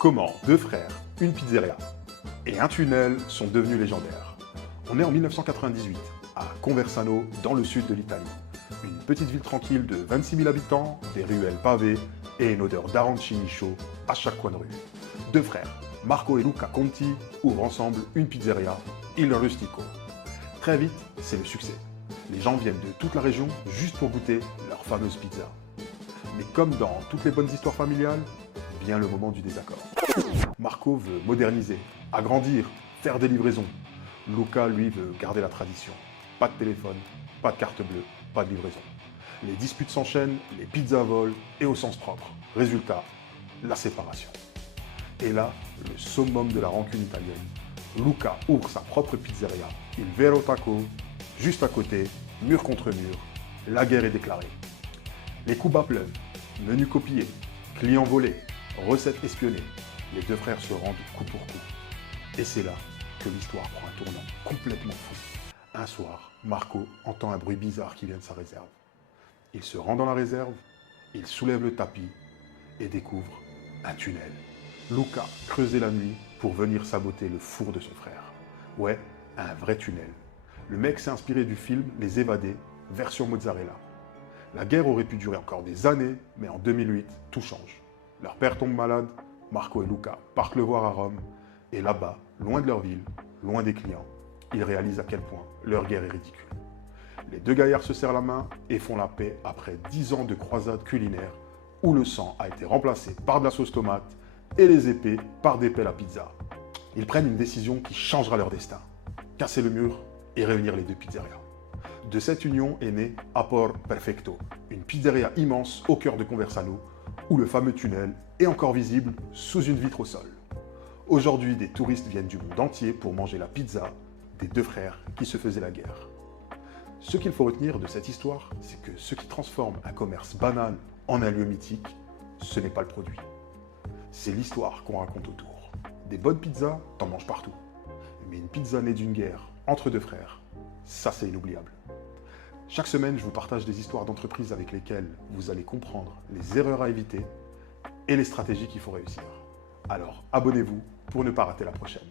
Comment deux frères, une pizzeria et un tunnel sont devenus légendaires. On est en 1998, à Conversano, dans le sud de l'Italie. Une petite ville tranquille de 26 000 habitants, des ruelles pavées et une odeur d'arancini chaud à chaque coin de rue. Deux frères, Marco et Luca Conti, ouvrent ensemble une pizzeria, Il Rustico. Très vite, c'est le succès. Les gens viennent de toute la région juste pour goûter leur fameuse pizza. Mais comme dans toutes les bonnes histoires familiales, vient le moment du désaccord. Marco veut moderniser, agrandir, faire des livraisons. Luca, lui, veut garder la tradition. Pas de téléphone, pas de carte bleue, pas de livraison. Les disputes s'enchaînent, les pizzas volent, et au sens propre. Résultat, la séparation. Et là, le summum de la rancune italienne. Luca ouvre sa propre pizzeria, Il Vero Taco, juste à côté, mur contre mur. La guerre est déclarée. Les coups bas pleuvent, menus copiés, clients volés, recettes espionnées. Les deux frères se rendent coup pour coup. Et c'est là que l'histoire prend un tournant complètement fou. Un soir, Marco entend un bruit bizarre qui vient de sa réserve. Il se rend dans la réserve, il soulève le tapis et découvre un tunnel. Luca creusait la nuit pour venir saboter le four de son frère. Ouais, un vrai tunnel. Le mec s'est inspiré du film Les Évadés, version mozzarella. La guerre aurait pu durer encore des années, mais en 2008, tout change. Leur père tombe malade, Marco et Luca partent le voir à Rome, et là-bas, loin de leur ville, loin des clients, ils réalisent à quel point leur guerre est ridicule. Les deux gaillards se serrent la main et font la paix après 10 ans de croisade culinaire où le sang a été remplacé par de la sauce tomate et les épées par des pelles à pizza. Ils prennent une décision qui changera leur destin. Casser le mur et réunir les deux pizzerias. De cette union est née Apport Perfecto, une pizzeria immense au cœur de Conversano, où le fameux tunnel est encore visible sous une vitre au sol. Aujourd'hui, des touristes viennent du monde entier pour manger la pizza des deux frères qui se faisaient la guerre. Ce qu'il faut retenir de cette histoire, c'est que ce qui transforme un commerce banal en un lieu mythique, ce n'est pas le produit. C'est l'histoire qu'on raconte autour. Des bonnes pizzas, t'en manges partout. Mais une pizza née d'une guerre entre deux frères, ça c'est inoubliable. Chaque semaine, je vous partage des histoires d'entreprises avec lesquelles vous allez comprendre les erreurs à éviter et les stratégies qu'il faut réussir. Alors abonnez-vous pour ne pas rater la prochaine.